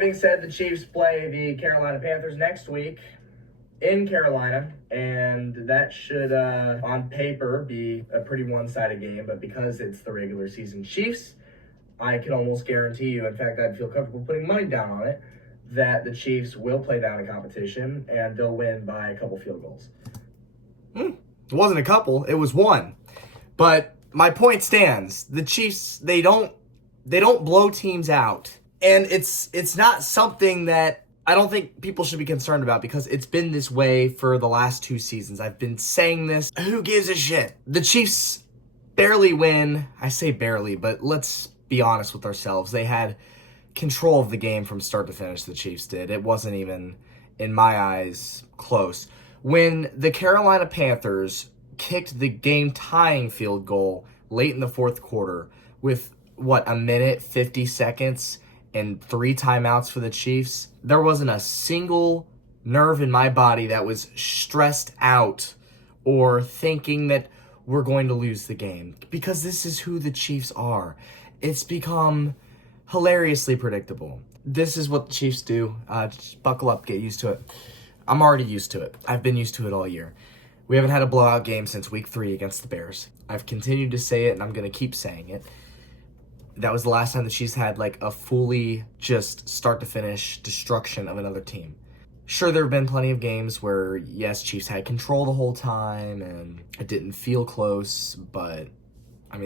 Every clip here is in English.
being said, the Chiefs play the Carolina Panthers next week in Carolina, and that should, on paper, be a pretty one-sided game. But because it's the regular season Chiefs, I can almost guarantee you, in fact, I'd feel comfortable putting money down on it, that the Chiefs will play down in competition and they'll win by a couple field goals. It wasn't a couple, it was one. But my point stands. The Chiefs, they don't blow teams out. And it's not something that I don't think people should be concerned about, because it's been this way for the last 2 seasons. I've been saying this. Who gives a shit? The Chiefs barely win. I say barely, but let's be honest with ourselves. They had control of the game from start to finish, the Chiefs did. It wasn't even, in my eyes, close. When the Carolina Panthers kicked the game-tying field goal late in the fourth quarter with, a minute, 50 seconds, and 3 timeouts for the Chiefs, there wasn't a single nerve in my body that was stressed out or thinking that we're going to lose the game, because this is who the Chiefs are. It's become hilariously predictable. This is what the Chiefs do. Just buckle up, get used to it. I'm already used to it. I've been used to it all year. We haven't had a blowout game since week 3 against the Bears. I've continued to say it, and I'm going to keep saying it. That was the last time the Chiefs had a fully just start-to-finish destruction of another team. Sure, there have been plenty of games where, yes, Chiefs had control the whole time, and it didn't feel close, but, they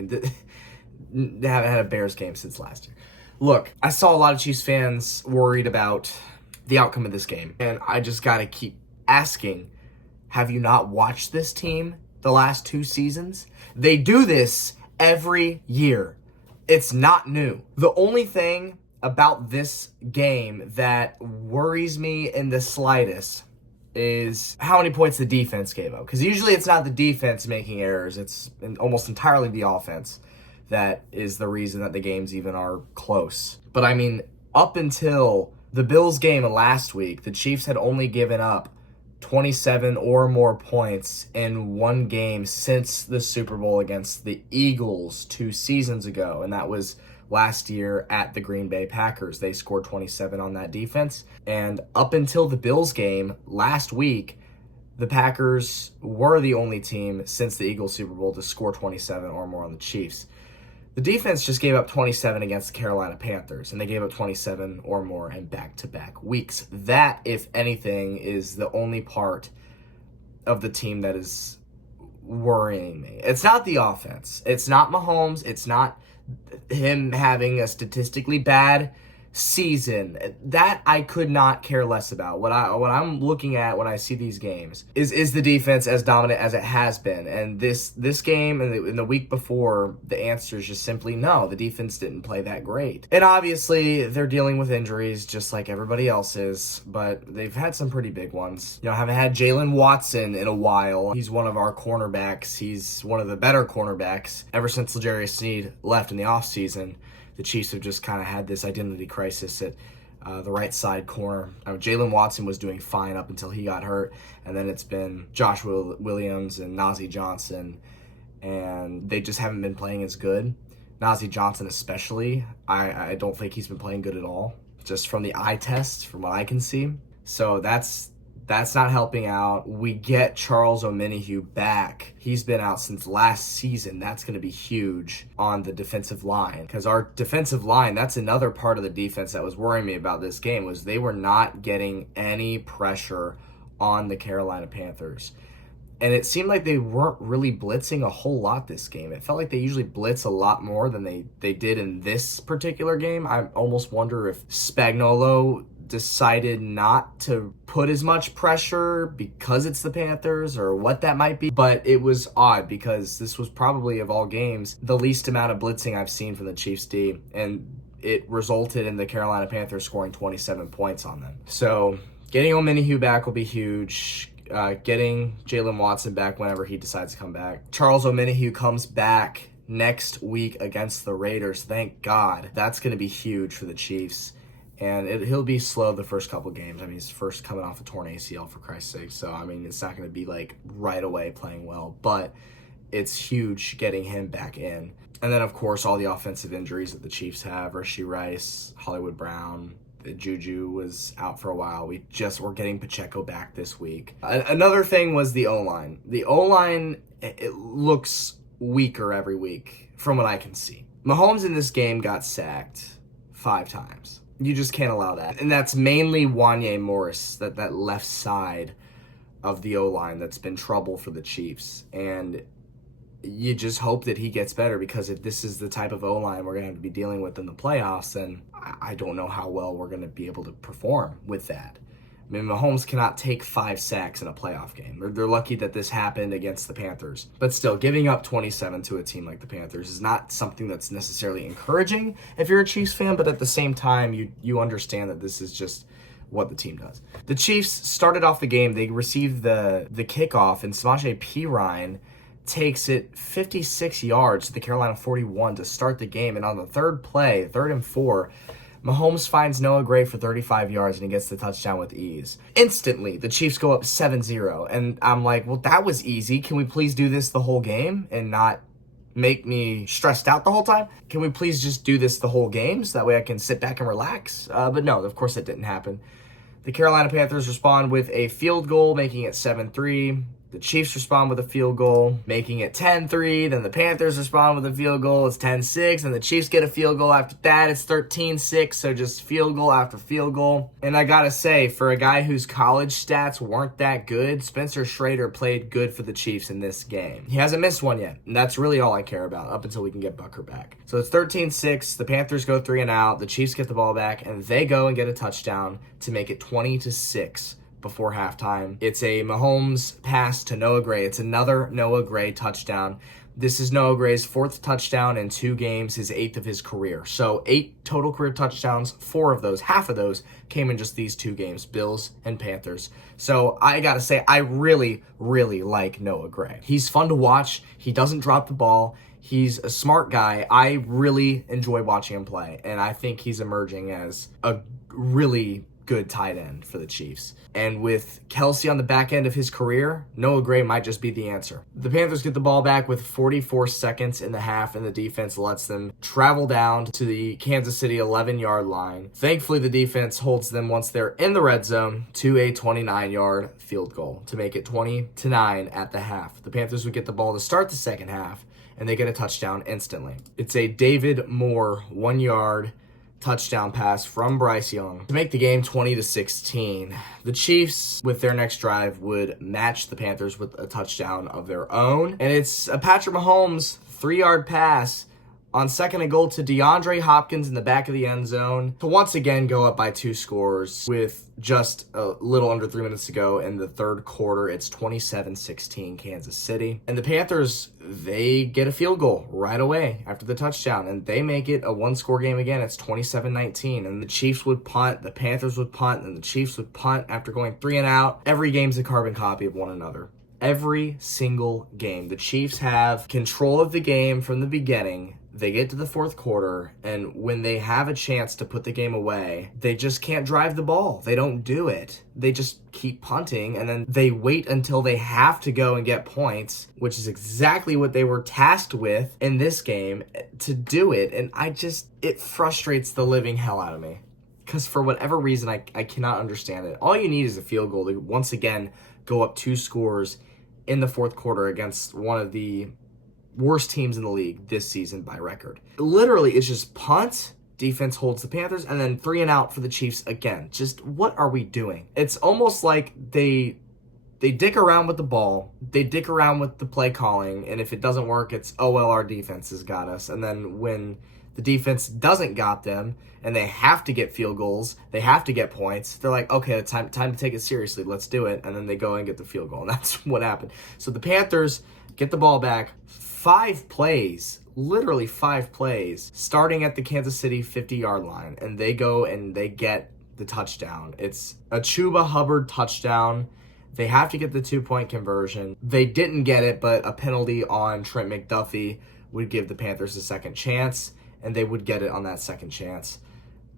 haven't had a Bears game since last year. Look, I saw a lot of Chiefs fans worried about the outcome of this game, and I just gotta keep asking, have you not watched this team the last 2 seasons? They do this every year. It's not new. The only thing about this game that worries me in the slightest is how many points the defense gave up. Because usually it's not the defense making errors, it's almost entirely the offense that is the reason that the games even are close. But up until the Bills game last week, the Chiefs had only given up 27 or more points in one game since the Super Bowl against the Eagles 2 seasons ago, and that was last year at the Green Bay Packers. They scored 27 on that defense, and up until the Bills game last week, the Packers were the only team since the Eagles Super Bowl to score 27 or more on the Chiefs. The defense just gave up 27 against the Carolina Panthers, and they gave up 27 or more in back-to-back weeks. That, if anything, is the only part of the team that is worrying me. It's not the offense. It's not Mahomes. It's not him having a statistically bad season. That I could not care less about. What I'm looking at when I see these games is the defense as dominant as it has been. And this game and in the week before, the answer is just simply no. The defense didn't play that great. And obviously, they're dealing with injuries just like everybody else is, but they've had some pretty big ones. Haven't had Jalen Watson in a while. He's one of our cornerbacks. He's one of the better cornerbacks ever since L'Jarius Sneed left in the offseason. The Chiefs have just kind of had this identity crisis at the right side corner. Jalen Watson was doing fine up until he got hurt, and then it's been Josh Williams and Najee Johnson, and they just haven't been playing as good. Najee Johnson especially, I don't think he's been playing good at all, just from the eye test, from what I can see. So that's not helping out. We get Charles Omenihu back. He's been out since last season. That's going to be huge on the defensive line, because our defensive line, that's another part of the defense that was worrying me about this game, was they were not getting any pressure on the Carolina Panthers. And it seemed like they weren't really blitzing a whole lot this game. It felt like they usually blitz a lot more than they did in this particular game. I almost wonder if Spagnuolo decided not to put as much pressure because it's the Panthers or what that might be. But it was odd because this was probably, of all games, the least amount of blitzing I've seen from the Chiefs D, and it resulted in the Carolina Panthers scoring 27 points on them. So getting Omenihu back will be huge. Getting Jalen Watson back whenever he decides to come back. Charles Omenihu comes back next week against the Raiders. Thank God. That's going to be huge for the Chiefs. And he'll be slow the first couple games. He's first coming off a torn ACL, for Christ's sake. So, it's not going to be right away playing well. But it's huge getting him back in. And then, of course, all the offensive injuries that the Chiefs have. Rashee Rice, Hollywood Brown. Juju was out for a while. We're getting Pacheco back this week. Another thing was the O-line. The O-line, it looks weaker every week from what I can see. Mahomes in this game got sacked 5 times. You just can't allow that. And that's mainly Wanye Morris, that left side of the O-line that's been trouble for the Chiefs. And you just hope that he gets better, because if this is the type of O-line we're going to have to be dealing with in the playoffs, then I don't know how well we're going to be able to perform with that. I mean, Mahomes cannot take 5 sacks in a playoff game. They're lucky that this happened against the Panthers. But still, giving up 27 to a team like the Panthers is not something that's necessarily encouraging if you're a Chiefs fan, but at the same time, you understand that this is just what the team does. The Chiefs started off the game. They received the kickoff, and Samaje Perine takes it 56 yards to the Carolina 41 to start the game. And on the third play, 3rd and 4, Mahomes finds Noah Gray for 35 yards, and he gets the touchdown with ease. Instantly, the Chiefs go up 7-0. And I'm like, well, that was easy. Can we please do this the whole game and not make me stressed out the whole time? Can we please just do this the whole game so that way I can sit back and relax? But no, of course that didn't happen. The Carolina Panthers respond with a field goal, making it 7-3. The Chiefs respond with a field goal, making it 10-3. Then the Panthers respond with a field goal. It's 10-6. And the Chiefs get a field goal after that. It's 13-6. So just field goal after field goal. And I got to say, for a guy whose college stats weren't that good, Spencer Schrader played good for the Chiefs in this game. He hasn't missed one yet. And that's really all I care about up until we can get Bucker back. So it's 13-6. The Panthers go 3 and out. The Chiefs get the ball back. And they go and get a touchdown to make it 20-6. Before halftime. It's a Mahomes pass to Noah Gray. It's another Noah Gray touchdown. This is Noah Gray's 4th touchdown in 2 games, his 8th of his career. So 8 total career touchdowns, 4 of those, half of those came in just these 2 games, Bills and Panthers. So I gotta say, I really, really like Noah Gray. He's fun to watch. He doesn't drop the ball. He's a smart guy. I really enjoy watching him play, and I think he's emerging as a really good tight end for the Chiefs. And with Kelsey on the back end of his career, Noah Gray might just be the answer. The Panthers get the ball back with 44 seconds in the half, and the defense lets them travel down to the Kansas City 11-yard line. Thankfully, the defense holds them once they're in the red zone to a 29-yard field goal to make it 20-9 at the half. The Panthers would get the ball to start the second half, and they get a touchdown instantly. It's a David Moore 1-yard touchdown pass from Bryce Young to make the game 20-16. The Chiefs, with their next drive, would match the Panthers with a touchdown of their own. And it's a Patrick Mahomes 3-yard pass on 2nd and goal to DeAndre Hopkins in the back of the end zone to once again go up by 2 scores with just a little under 3 minutes to go in the third quarter. It's 27-16 Kansas City. And the Panthers, they get a field goal right away after the touchdown, and they make it a 1-score game again. It's 27-19. And the Chiefs would punt, the Panthers would punt, and the Chiefs would punt after going 3 and out. Every game's a carbon copy of one another. Every single game. The Chiefs have control of the game from the beginning. They get to the fourth quarter, and when they have a chance to put the game away, they just can't drive the ball. They don't do it. They just keep punting, and then they wait until they have to go and get points, which is exactly what they were tasked with in this game to do it. And it frustrates the living hell out of me. Because for whatever reason, I cannot understand it. All you need is a field goal to once again go up 2 scores in the fourth quarter against one of the worst teams in the league this season by record. Literally, it's just punt, defense holds the Panthers, and then 3 and out for the Chiefs again. Just what are we doing? It's almost like they dick around with the ball, they dick around with the play calling, and if it doesn't work, it's, oh well, our defense has got us. And then when the defense doesn't got them, and they have to get field goals, they have to get points, they're like, okay, it's time to take it seriously, let's do it. And then they go and get the field goal, and that's what happened. So the Panthers get the ball back, 5 plays, literally 5 plays, starting at the Kansas City 50-yard line, and they go and they get the touchdown. It's a Chuba Hubbard touchdown. They have to get the 2-point conversion. They didn't get it, but a penalty on Trent McDuffie would give the Panthers a second chance, and they would get it on that second chance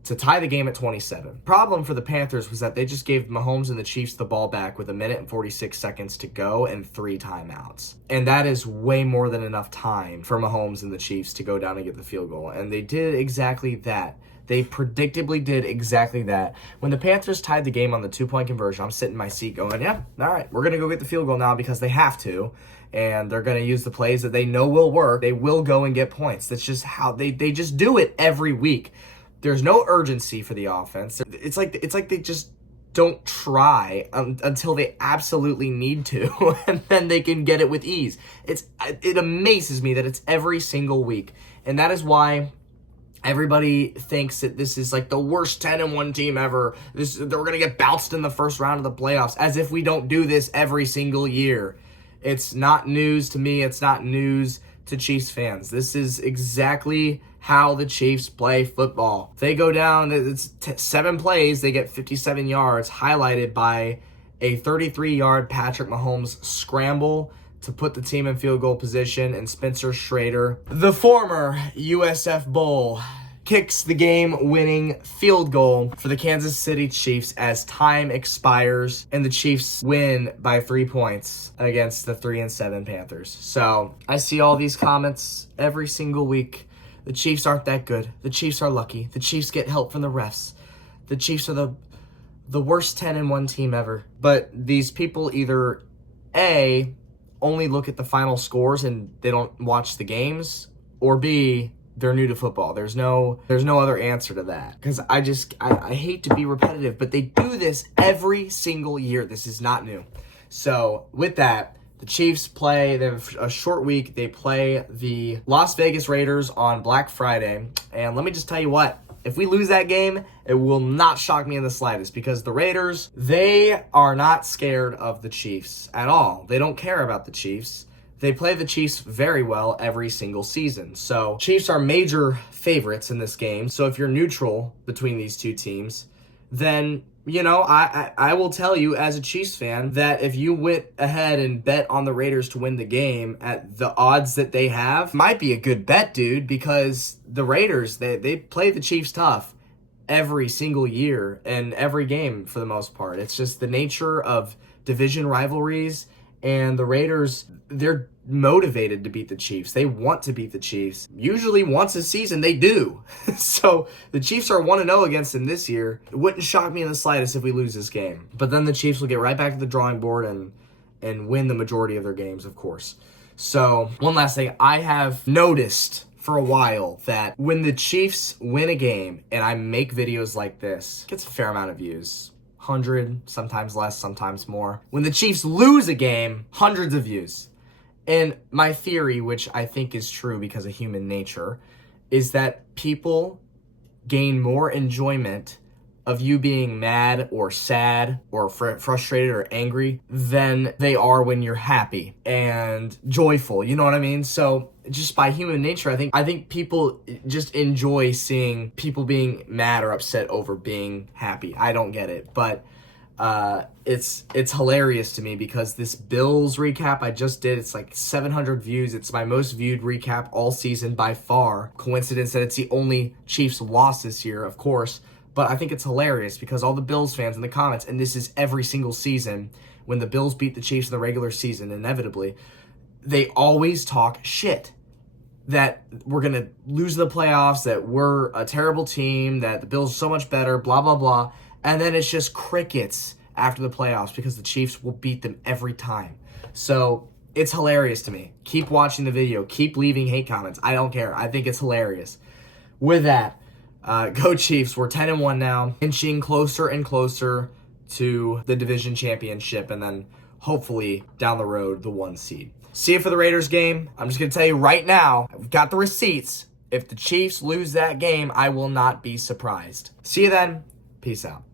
to tie the game at 27. Problem for the Panthers was that they just gave Mahomes and the Chiefs the ball back with 1 minute and 46 seconds to go and 3 timeouts. And that is way more than enough time for Mahomes and the Chiefs to go down and get the field goal. And they did exactly that. They predictably did exactly that. When the Panthers tied the game on the 2-point conversion, I'm sitting in my seat going, yeah, all right, we're going to go get the field goal now because they have to. And they're going to use the plays that they know will work. They will go and get points. That's just how they just do it every week. There's no urgency for the offense. It's like they just don't try until they absolutely need to, and then they can get it with ease. It amazes me that it's every single week, and that is why everybody thinks that this is like the worst 10-1 team ever. They're gonna get bounced in the first round of the playoffs, as if we don't do this every single year. It's not news to me. It's not news to Chiefs fans. This is exactly how the Chiefs play football. They go down, it's 7 plays, they get 57 yards, highlighted by a 33-yard Patrick Mahomes scramble to put the team in field goal position, and Spencer Schrader, the former USF Bowl, kicks the game-winning field goal for the Kansas City Chiefs as time expires, and the Chiefs win by 3 points against the 3-7 Panthers. So I see all these comments every single week. The Chiefs aren't that good. The Chiefs are lucky. The Chiefs get help from the refs. The Chiefs are the worst 10-1 team ever. But these people either A, only look at the final scores and they don't watch the games, or B, they're new to football. There's no other answer to that. Because I hate to be repetitive, but they do this every single year. This is not new. So with that, the Chiefs they have a short week. They play the Las Vegas Raiders on Black Friday. And let me just tell you what, if we lose that game, it will not shock me in the slightest, because the Raiders, they are not scared of the Chiefs at all. They don't care about the Chiefs. They play the Chiefs very well every single season. So Chiefs are major favorites in this game. So if you're neutral between these two teams, then, you know, I will tell you as a Chiefs fan that if you went ahead and bet on the Raiders to win the game at the odds that they have, might be a good bet, dude, because the Raiders, they play the Chiefs tough every single year and every game for the most part. It's just the nature of division rivalries, and the Raiders, they're motivated to beat the Chiefs. They want to beat the Chiefs. Usually once a season, they do. So the Chiefs are 1-0 against them this year. It wouldn't shock me in the slightest if we lose this game. But then the Chiefs will get right back to the drawing board and win the majority of their games, of course. So one last thing. I have noticed for a while that when the Chiefs win a game and I make videos like this, it gets a fair amount of views. 100, sometimes less, sometimes more. When the Chiefs lose a game, hundreds of views. And my theory, which I think is true because of human nature, is that people gain more enjoyment of you being mad or sad or frustrated or angry than they are when you're happy and joyful. You know what I mean? So just by human nature, I think people just enjoy seeing people being mad or upset over being happy. I don't get it, but it's hilarious to me because this Bills recap I just did, it's like 700 views. It's my most viewed recap all season by far. Coincidence that it's the only Chiefs loss this year, of course. But I think it's hilarious because all the Bills fans in the comments, and this is every single season, when the Bills beat the Chiefs in the regular season, inevitably, they always talk shit. That we're going to lose the playoffs, that we're a terrible team, that the Bills are so much better, blah, blah, blah. And then it's just crickets after the playoffs because the Chiefs will beat them every time. So it's hilarious to me. Keep watching the video. Keep leaving hate comments. I don't care. I think it's hilarious. With that, go Chiefs. We're 10-1 now, inching closer and closer to the division championship, and then hopefully down the road, the 1 seed. See you for the Raiders game. I'm just going to tell you right now, I've got the receipts. If the Chiefs lose that game, I will not be surprised. See you then. Peace out.